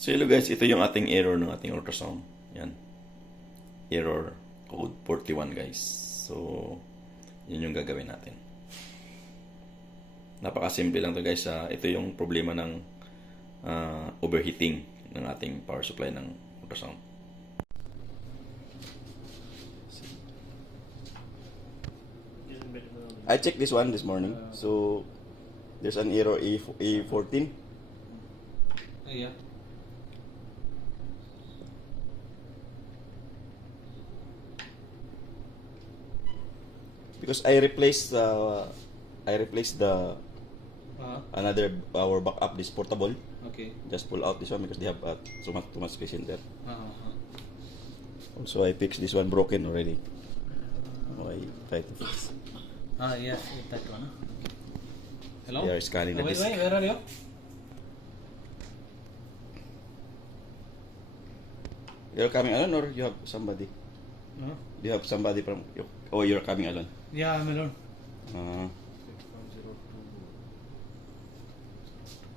So hello guys, ito yung ating error ng ating ultrasound. Yan. Error code 41 guys. So, yun yung gagawin natin. Napakasimple lang to guys. Ito yung problema ng overheating ng ating power supply ng ultrasound. I checked this one this morning. So, there's an error A14. Yeah. Because I replaced the another our backup this portable. Okay. Just pull out this one because they have too much space in there. Also I fixed this one broken already. I try to fix. Yes, that one. Hello? They are scanning the disk. Where are you? You're coming alone or you have somebody? No. Do you have somebody from oh you're coming alone? Yeah, I'm alone.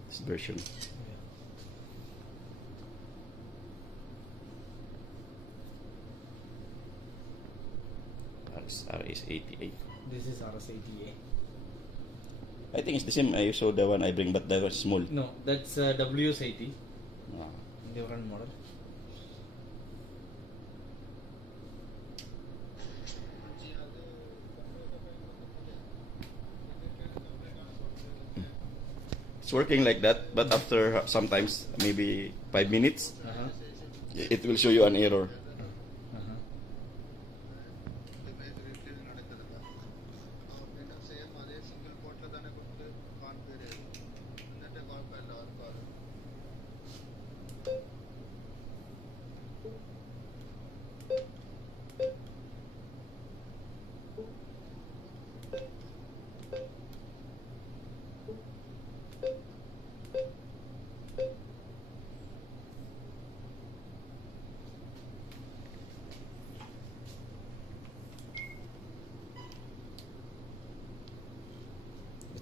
This version. RS88. This is RS88. I think it's the same. I saw the one I bring, but that was small. No, that's WS80. Ah. Different model. It's working like that, but after sometimes maybe 5 minutes, it will show you an error.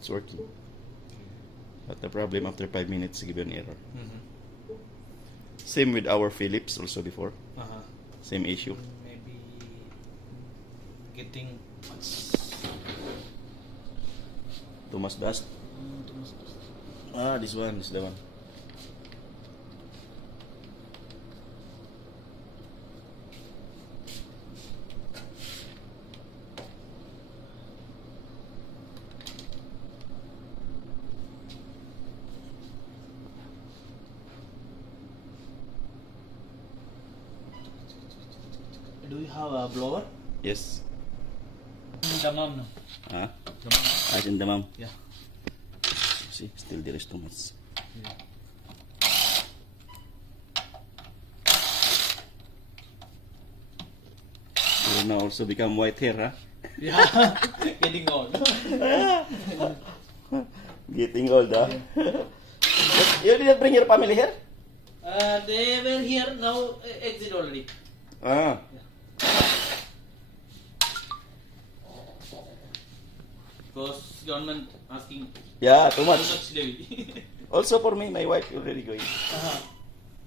It's working. But the problem after 5 minutes give you an error. Same with our Philips also before. Same issue. Maybe getting much. Too much dust. This one is the one. Do you have a blower? Yes. Damam no. Huh? Damam. I can damam. Yeah. See, still there is too much. Yeah. You will now also become white hair, huh? Yeah. Getting old. Getting old, huh? You didn't bring your family here? They were here now. Exit already. Because government asking Yeah, too too much. much levy. Also for me, my wife already going.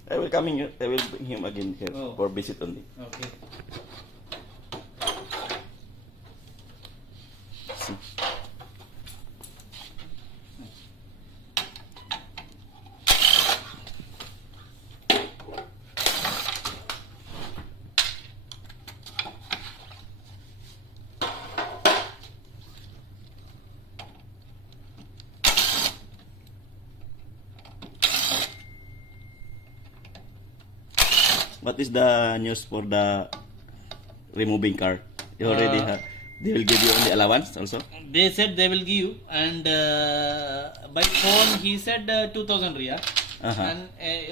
I will bring him again here Oh. for visit only. Okay. See. What is the news for the removing car? You already have. They will give you only allowance also. They said they will give you, and by phone he said 2,000 riyal, and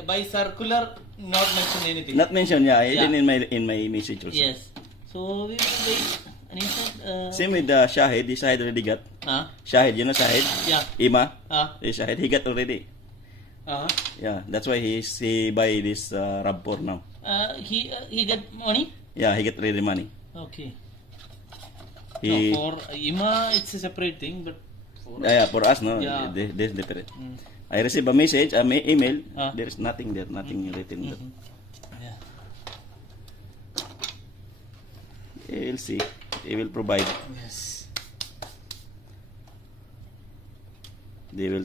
by circular not mention anything. Not mentioned, yeah. Yeah. Even in my message also. Yes. So we will wait. And he said. Same with Shahid. The Shahid already got. Shahid, you know Shahid? Yeah. Ima. Shahid, he got already. Yeah, that's why he buy this RAV4 now. He get money. Yeah, he get ready money. Okay. He, No, for IMA it's a separate thing, but for yeah, for us, no, Yeah. this different. I receive a message, email. Ah. There is nothing there, nothing written there. Yeah. We'll see. They will provide. Yes. They will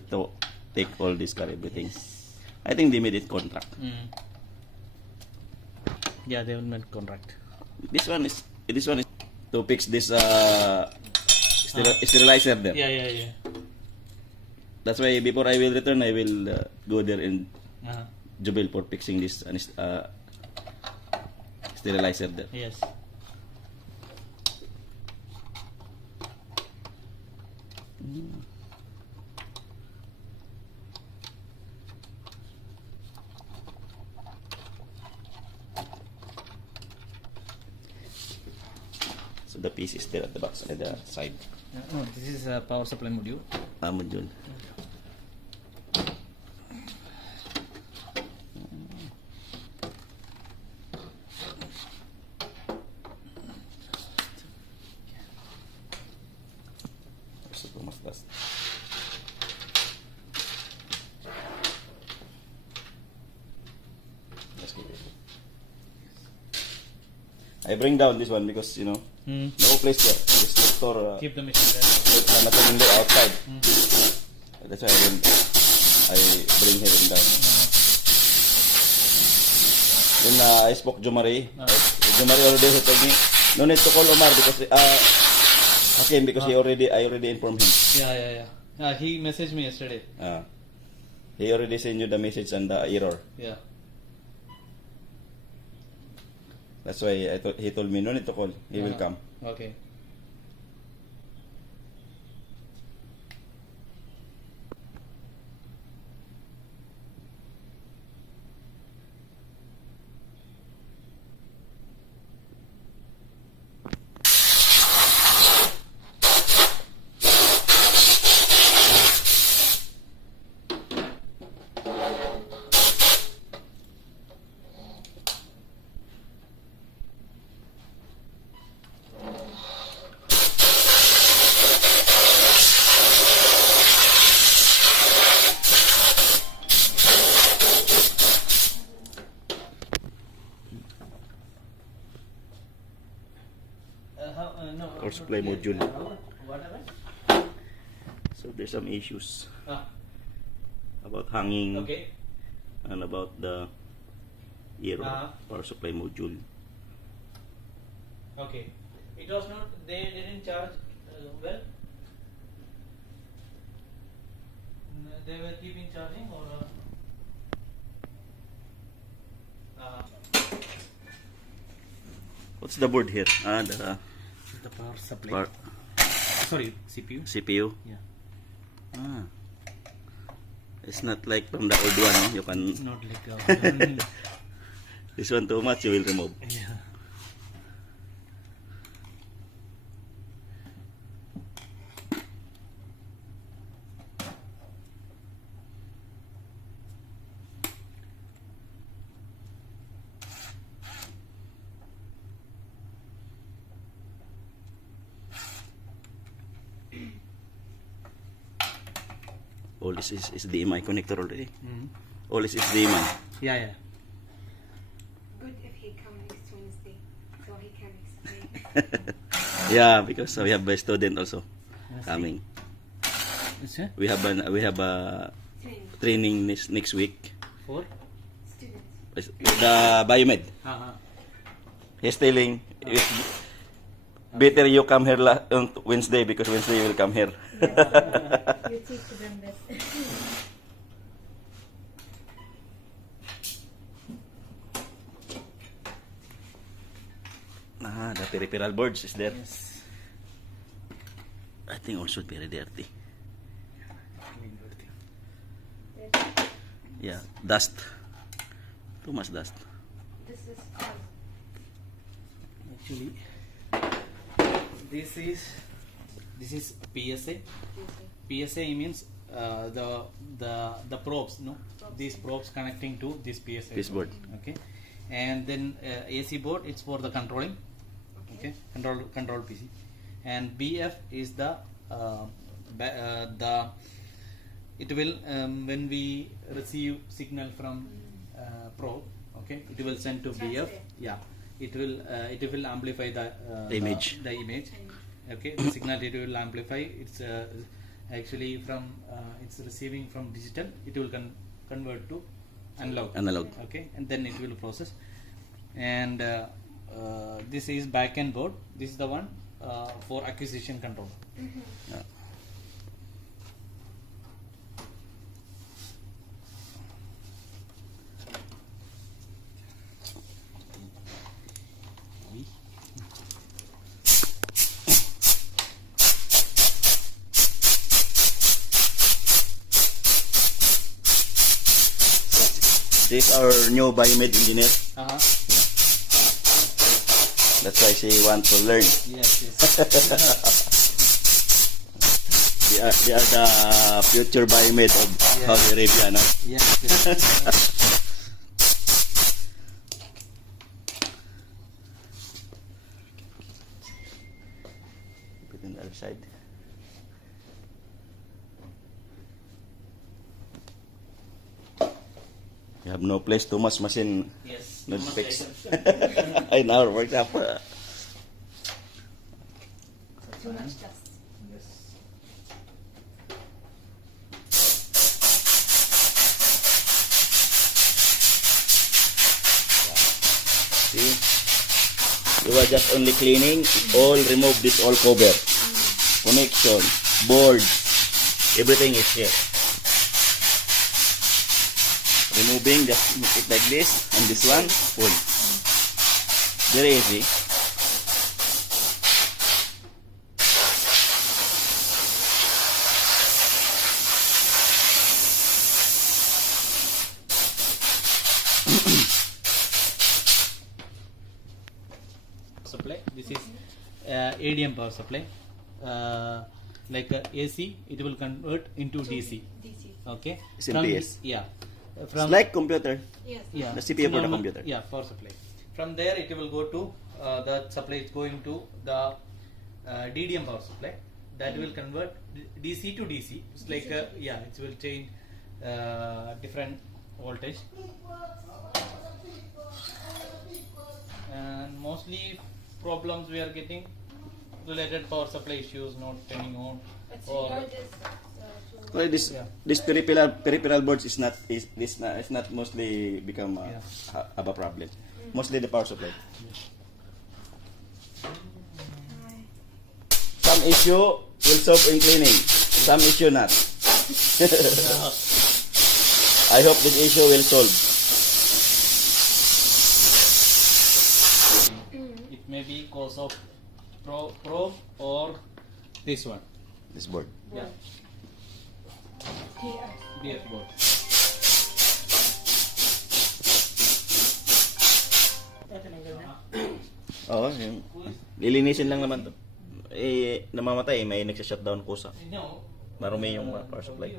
take all this car, everything. I think they made it contract. Yeah, they will make contract. This one is to fix this sterilizer there. Yeah. That's why before I will return, I will go there in Uh-huh. Jubil for fixing this sterilizer there. Yes. So the piece is there at the back, at the side. No, this is a power supply module. Module. So too much dust. Let's give it. I bring down this one because no place there. This doctor Keep the machine there. not window outside. That's why I bring him down. Then I spoke Jumari. Jumari already told me no need to call Omar because Hakim because I already informed him. Yeah. He messaged me yesterday. He already sent you the message and the error. Yeah. That's why he told me no need to call. He will come. Okay. Power supply module. Whatever. So there's some issues Ah, about hanging okay. and about the error power supply module. Okay. It was not. They didn't charge well. They were keeping charging or. What's the board here? The power supply. Power Sorry, CPU. CPU. Yeah. It's not like from the old one. No? You can Not like. this one too much. You will remove. Yeah. All this is DMI connector already. Mm-hmm. All this is DMI. Yeah. Good if he comes next Wednesday, so he can explain. Yeah, because we have a student also Yes. coming. Is it? We have a training next week. For? Students. The biomed. He's telling if better you come here on Wednesday because Wednesday you will come here. You teach them this. The peripheral boards is there. Yes. I think also very dirty. Yeah, dust. Too much dust. This is Actually, this is PSA. PSA means the probes, no? These probes connecting to this PSA. This board. Okay, and then AC board. It's for the controlling. Okay, control PC, and BF is the it will when we receive signal from probe, okay, it will send to BF. Transfer. Yeah, it will amplify the image. the image. Okay, the signal it will amplify. It's actually from it's receiving from digital. It will convert to analog. Analog. Okay, and then it will process. And this is backend board. This is the one for acquisition control. Yeah. This is our new biomed engineer. Uh-huh. That's why she want to learn. Yes, yes. They are the future biomed of Yeah. Saudi Arabia, no? Yes, yes. Put in the other side. You have no place, too much machine. Yes. Not Too much fixed. items. In our workshop. Too much dust. Yes. See? You are just only cleaning, all remove this all cover. Connection, board, everything is here. Removing, just make it like this, and this one, full. Very easy. Supply. This is ADM power supply. Like AC, it will convert into DC. DC. Okay. It's in From PS. yeah. It's like computer. Yes. Yeah. The CPU for the Normal- computer. Yeah, power supply. From there, it will go to the supply is going to the DDM power supply. That will convert DC to DC. It's like yeah, it will change different voltage. And mostly problems we are getting related power supply issues, not turning on. But or your this. Well, this Yeah. this peripheral boards is not mostly become have a problem. Mostly the power supply. Some issue will solve in cleaning. Some issue not. I hope this issue will solve. it may be cause of probe or this one. This board. Yeah, Here. DF board. Oo, yung lilinisin lang naman to. Eh, namamatay, may nagsha-shutdown kusa. No. Marumi yung power supply.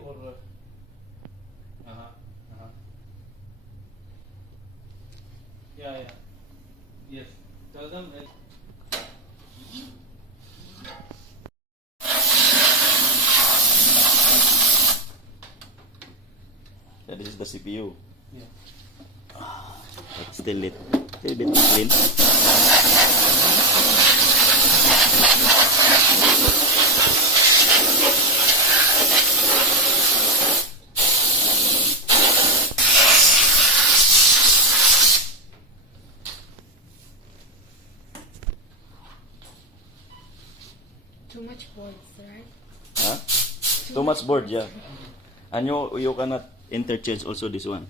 Yeah, yeah. Yes. Tell them that. Yeah, this is the CPU. Yeah. It's still lit. Still bit clean. Too much boards, right? Huh? Too much board, yeah. And you cannot interchange also this one.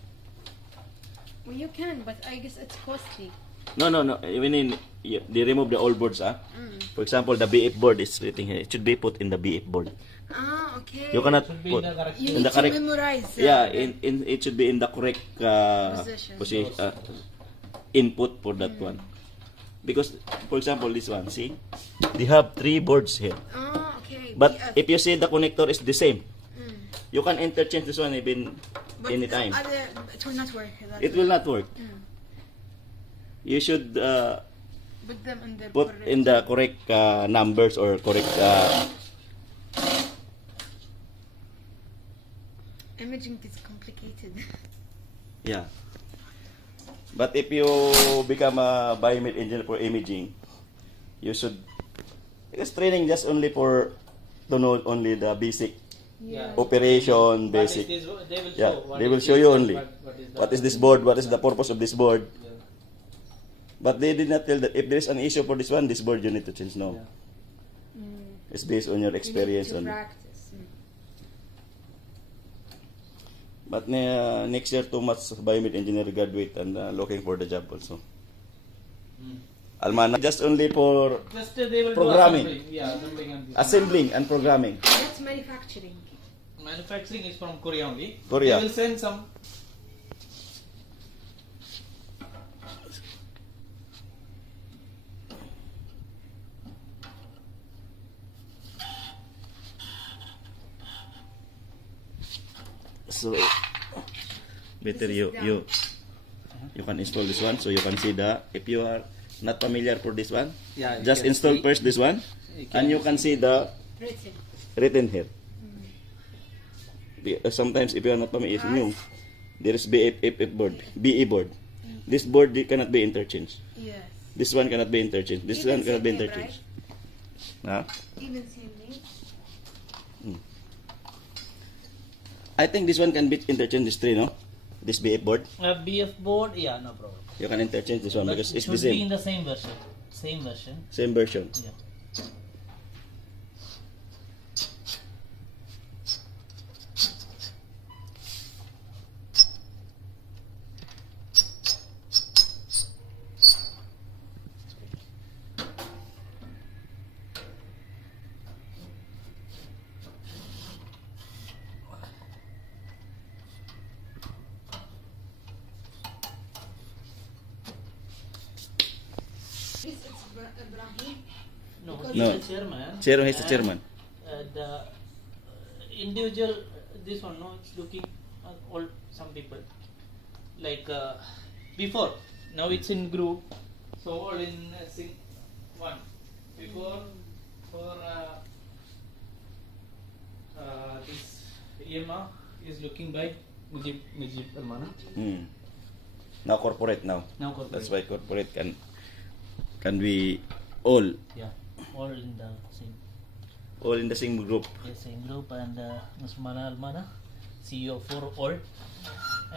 Well, you can, but I guess it's costly. No. Even in they remove the old boards, For example, the BF board is written here. It should be put in the BF board. Ah, okay. You cannot Should be put in the correct. You in need the to correct. memorize. Yeah, in it should be in the correct Position. input for that one. Because, for example, this one, see, they have 3 boards here. Ah, okay. But BF. if you see the connector is the same, Mm. you can interchange this one even But anytime. it will not work. It will not work. Mm. You should Put them in the put in the correct numbers or correct Imaging is complicated. Yeah. But if you become a biomed engineer for imaging, you should, because training just only for to know only the basic Yeah. operation, What is basic. this? They will show. Yeah, What they is will show this you and only. what is What is this board? What is the purpose of this board? Yeah. But they did not tell that if there is an issue for this one, this board you need to change. No, Yeah. it's based on your experience You need to only. practice. But next year, too much biomed engineer graduate and looking for the job also. Mm. Almana just only for Just they will Programming. do assembling. Yeah, assembling and assembling and programming. That's manufacturing. manufacturing is from Korea only. Korea. They will send some. So better This is you down. you can install this one so you can see the, if you are not familiar for this one, Yeah, you just can install see. first this one and you can see the Written. written here. Sometimes if you are not familiar, if new, there is BFF board, BE board. This board cannot be interchanged. Yes. This one cannot be interchanged. This Even one cannot be same name, interchanged. Huh? Even same name. I think this one can be interchanged, this three, no? This BF board. BF board, yeah, no problem. You can interchange this one But because it it's the should be in same. the same version. Same version. Same version. Yeah. This is Ibrahim. No, Because he's No. the chairman. Chairman, he's the and, chairman. The individual, this one, no, it's looking all some people like before. Now it's in group, so all in one. Before for this EMA is looking by Mujib Almana. Hmm. Now corporate now. Now corporate. That's why corporate can be all Yeah, all in the in the same group. same group, and Musmana Almana, CEO for all,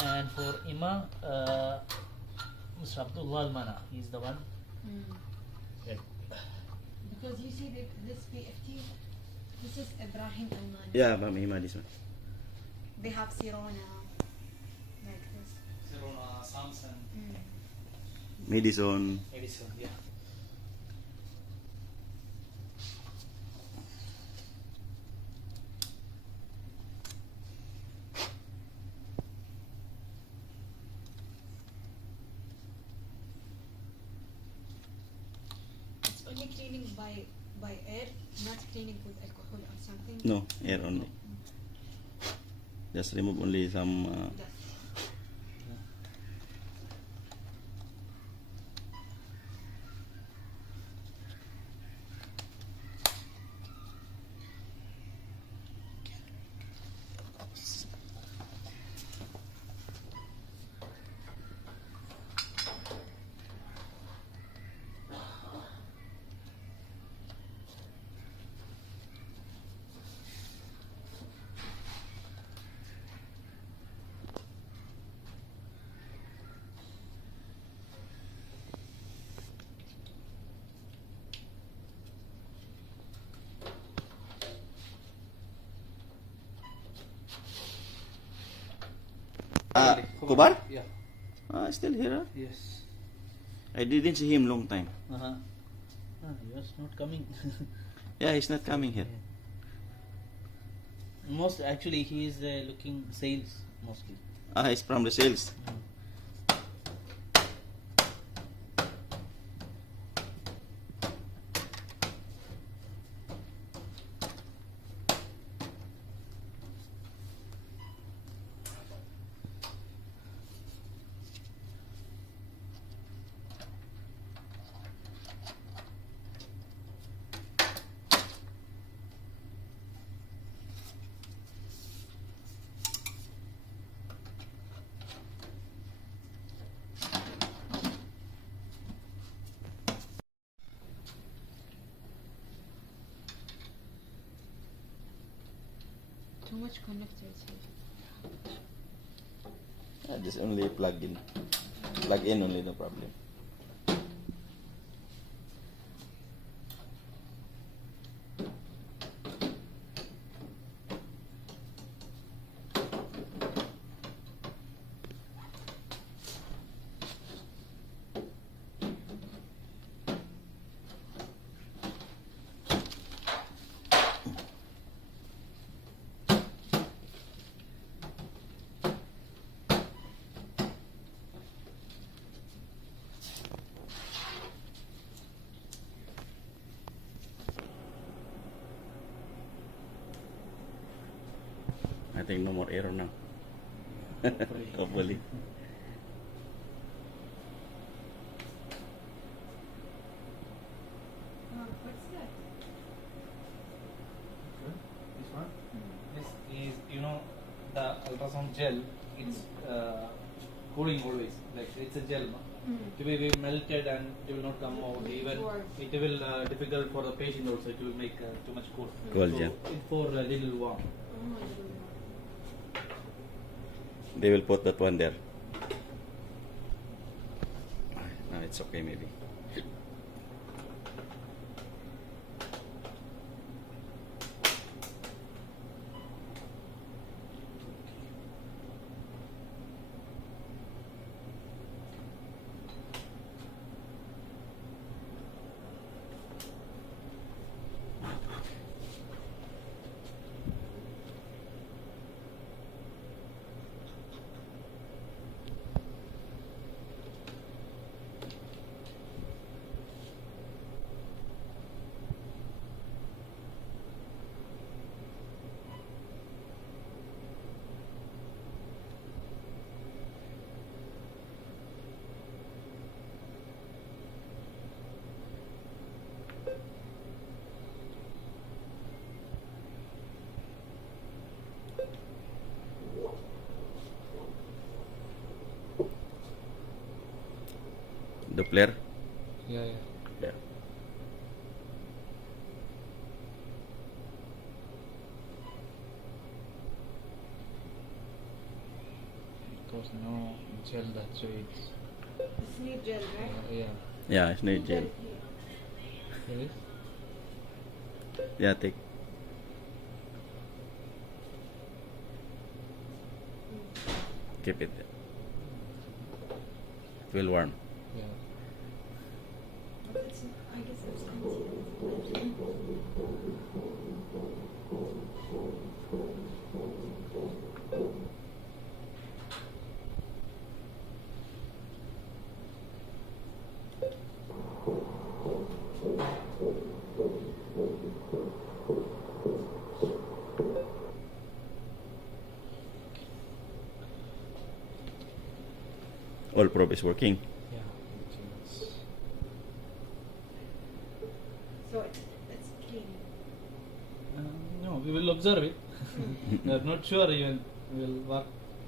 and for IMA, Mr. Abdullah Almana, he's the one. Yeah. Because you see that this PFT, this is Ibrahim Alman. Yeah, Ma'am Hima, this one. They have Sirona, like this. Sirona, Samsung, Madison. Edison, yeah. It's only cleaning by air, not cleaning with alcohol or something. No, air only. Just remove only some. Dust. Kubar? Yeah. Still here. Huh? Yes. I didn't see him long time. Uh-huh. He was not coming. Yeah, he's not coming here. Most actually, he is looking sales mostly. He's from the sales. too much connectors here. Just only plug in. Plug in only, no problem. I think no more error now. Hopefully. What's that? This one? This is, you know, the ultrasound gel. It's cooling always. Like it's a gel. No? It will be melted and it will not come out. Even it will difficult for the patient also. It will make too much cold. Cold, so yeah. It's for a little warm. They will put that one there. No, it's okay maybe. Doppler? Yeah. Yeah. Because no gel, that's why it's It's new gel, right? yeah. Yeah, it's no gel. Yes. Yeah, take. Keep it. It will warm. Yeah. But it's, I guess it's empty. All probe is working. Yeah. It's, So it's clean. No, we will observe it. We are not sure even we will work.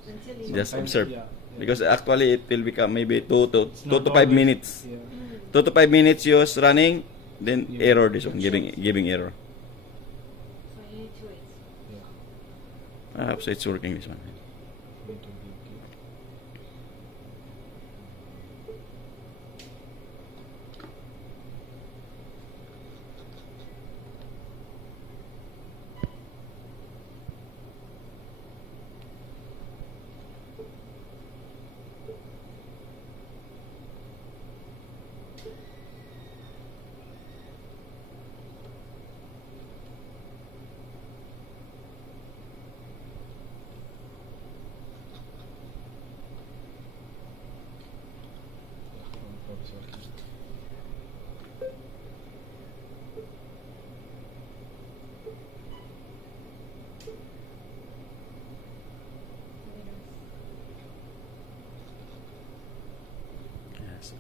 Until you Just Sometimes, observe. yeah. Because actually it will become maybe 2 to It's 2 not to 5 always- minutes. Yeah. 2 to 5 minutes use running, then Yeah. error this one, giving error. So you need to wait. yeah. So it's working this one. Need to be good. Yeah, probe is working. Yes.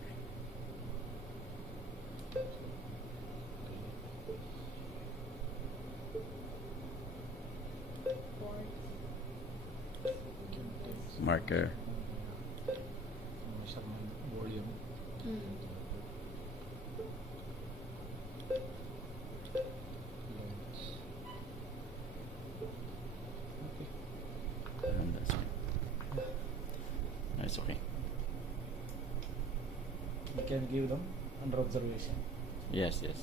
Marker. Measure my volume. Lens. It's okay. We can give them under observation. Yes, yes.